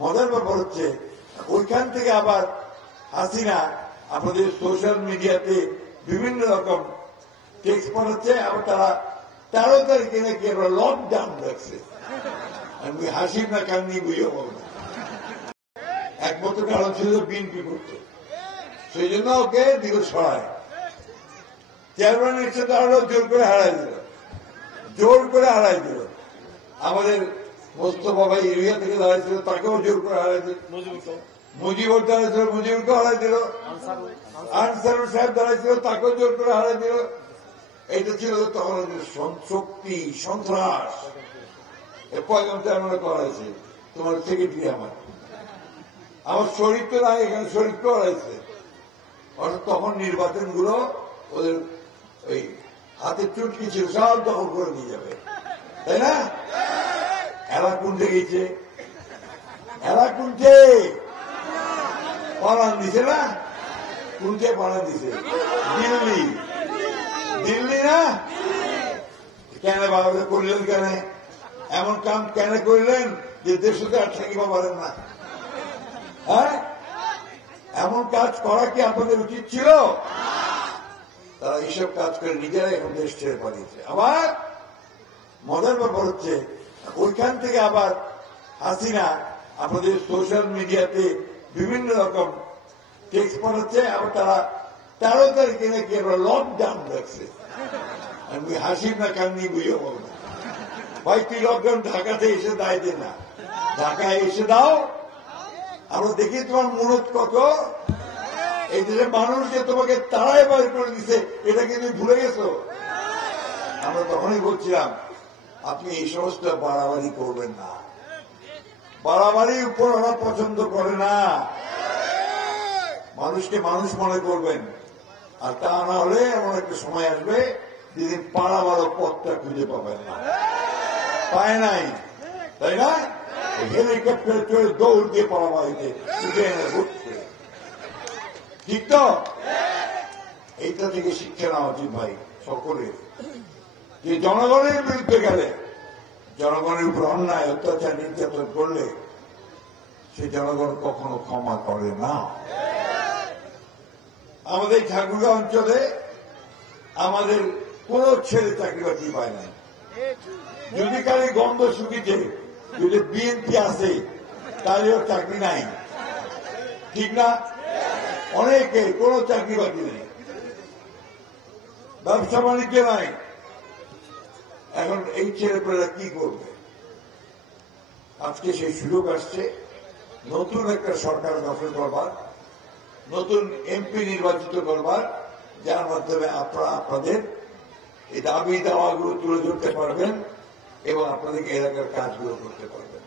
মজার ব্যাপার হচ্ছে ওইখান থেকে আবার হাসিনা আপনাদের সোশ্যাল মিডিয়াতে বিভিন্ন রকম টেক্সট পাঠাচ্ছে, আবার তারা 13 তারিখে নাকি আমরা লকডাউন রাখছে। আমি হাসিব না কান্নি বুঝিয়ে বলব, একমাত্র কারণ ছিল বিএনপি করতে, সেই জন্য ওকে দিল সরায়। চেয়ারম্যানের সাথে আরো জোর করে হারাই দিল, জোর করে হারাই দিল। আমাদের মোস্তফা ভাই এরিয়া থেকে দাঁড়াইছিল, তাকেও জোর করে হারাই দিল। মুজিবুর দাঁড়াইছিল, মুজিবুরকে হারাই দিল। আনসারুল সাহেব দাঁড়াইছিল, তাকেও জোর করে হারাই দিল। এটা ছিল তখন শক্তি, সন্ত্রাস। পয়গাম চেয়ারম্যান করা হয়েছে, তোমার সেক্রেটারি আমার শরীর তো নাই, এখানে শরীর তো হারাইছে। অর্থাৎ তখন নির্বাচন গুলো ওদের ওই হাতের চুটকি ছিল, সব দখল করে নিয়ে যাবে, তাই না? এলা কুঞ্জে গেছে, এলা কুঞ্জে পালান দিছে না, কুঞ্জে পালান দিছে দিল্লি, দিল্লি না? কেন বাবা করলেন? কেন এমন কাম কেন করলেন যে দেশকে আর থাকিবা পারেন না? হ্যাঁ, এমন কাজ করা কি আপনাদের উচিত ছিল? তারা এইসব কাজ করে নিজেরাই এখন দেশ ছেড়ে পালিয়েছে। আবার মজার ব্যাপার হচ্ছে ওইখান থেকে আবার হাসিনা আপনাদের সোশ্যাল মিডিয়াতে বিভিন্ন রকম টেক্সট পাঠাচ্ছে, আবার তারা 13 তারিখে নাকি আমরা লকডাউন রাখছে। আমি হাসিব না কান্নি বুঝিয়ে বলব, ভাই তুই লকডাউন ঢাকাতে এসে দায় দে না, ঢাকায় এসে দাও, আমরা দেখি তোমার মূলত কত। এই দেশের মানুষ যে তোমাকে তারাই বার করে দিছে, এটা কি তুমি ভুলে গেছো? আমরা তখনই বলছিলাম আপনি এই সমস্ত বাড়াবাড়ি করবেন না, বাড়াবাড়ি উপর ওরা পছন্দ করে না। মানুষকে মানুষ মনে করবেন, আর তা না হলে এমন একটা সময় আসবে যেদিন পাড়াবাড়ো পথটা খুঁজে পাবেন না। পায় নাই, তাই না? হেলিকপ্টার চড়ে দৌড় দিয়ে পাড়াবাড়িতে উঠে এনে ঘুরছে, ঠিক তো? এইটা থেকে শিক্ষা নেওয়া উচিত ভাই সকলের, যে জনগণের বিরুদ্ধে গেলে, জনগণের উপর অন্যায় অত্যাচার নির্যাতন করলে সে জনগণ কখনো ক্ষমা করে না। আমাদের ঠাকুরগাঁও অঞ্চলে আমাদের কোন ছেলে চাকরি বাকরি পায় নাই। যদি কালি গন্ধ শুকিছে, যদি বিএনপি আছে তাহলে ওর চাকরি নাই, ঠিক না? অনেকে কোন চাকরি বাকরি নেই, ব্যবসা বাণিজ্য নাই। এখন এই ছেলেপেলেরা কি করবে? আজকে সেই সুযোগ আসছে নতুন একটা সরকার গঠন করবার, নতুন এমপি নির্বাচিত করবার, যার মাধ্যমে আপনারা আপনাদের এই দাবি দাওয়াগুলো তুলে ধরতে পারবেন এবং আপনাদেরকে এলাকার কাজগুলো করতে পারবেন।